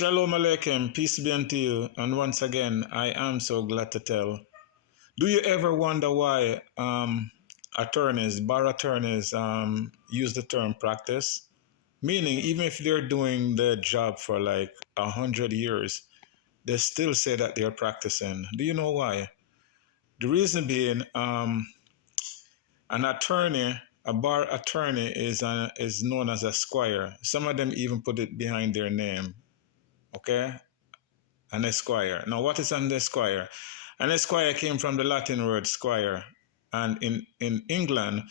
Shalom Aleichem, peace be unto you. And once again, I am so glad to tell. Do you ever wonder why bar attorneys, use the term practice? Meaning, even if they're doing the job for like 100 years, they still say that they're practicing. Do you know why? The reason being, an attorney, a bar attorney, is known as a squire. Some of them even put it behind their name. Okay, an esquire. Now, what is an esquire? An esquire came from the Latin word squire, and in England,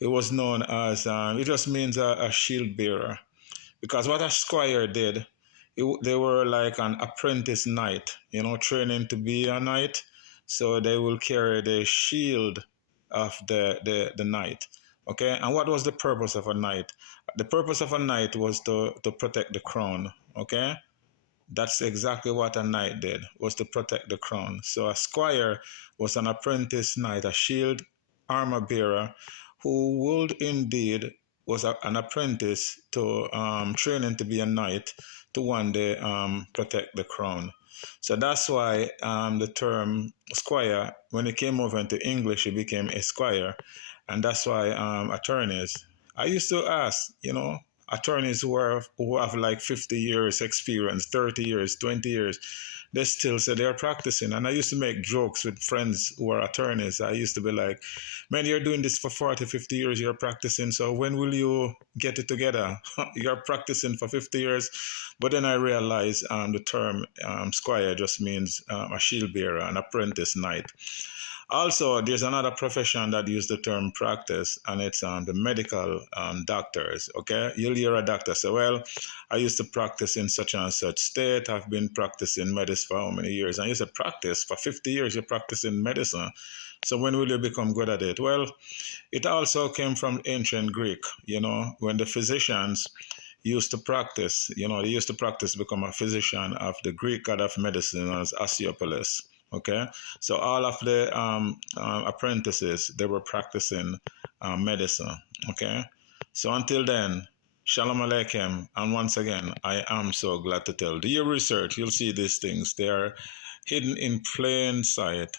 it was known as, it just means a shield bearer. Because what a squire did, they were like an apprentice knight, training to be a knight. So they will carry the shield of the knight. Okay, and what was the purpose of a knight? The purpose of a knight was to protect the crown. Okay, that's exactly what a knight did, was to protect the crown. So a squire was an apprentice knight, a shield armor bearer, who would indeed was an apprentice to training to be a knight to one day protect the crown. So that's why the term squire, when it came over into English, it became esquire. And that's why attorneys, I used to ask, attorneys who have like 50 years experience, 30 years, 20 years, they still say they're practicing. And I used to make jokes with friends who are attorneys. I used to be like, man, you're doing this for 40, 50 years, you're practicing. So when will you get it together? You're practicing for 50 years. But then I realized the term squire just means a shield bearer, an apprentice knight. Also, there's another profession that use the term practice, and it's the medical doctors. Okay, you'll hear a doctor say, "Well, I used to practice in such and such state. I've been practicing medicine for how many years?" And you say, "Practice for 50 years? You're practicing medicine. So when will you become good at it?" Well, it also came from ancient Greek. When the physicians used to practice, they used to practice become a physician of the Greek god of medicine as Asclepius. Okay, so all of the apprentices, they were practicing medicine. Okay, so until then, Shalom Aleichem, and once again, I am so glad to tell. Do your research, you'll see these things. They are hidden in plain sight.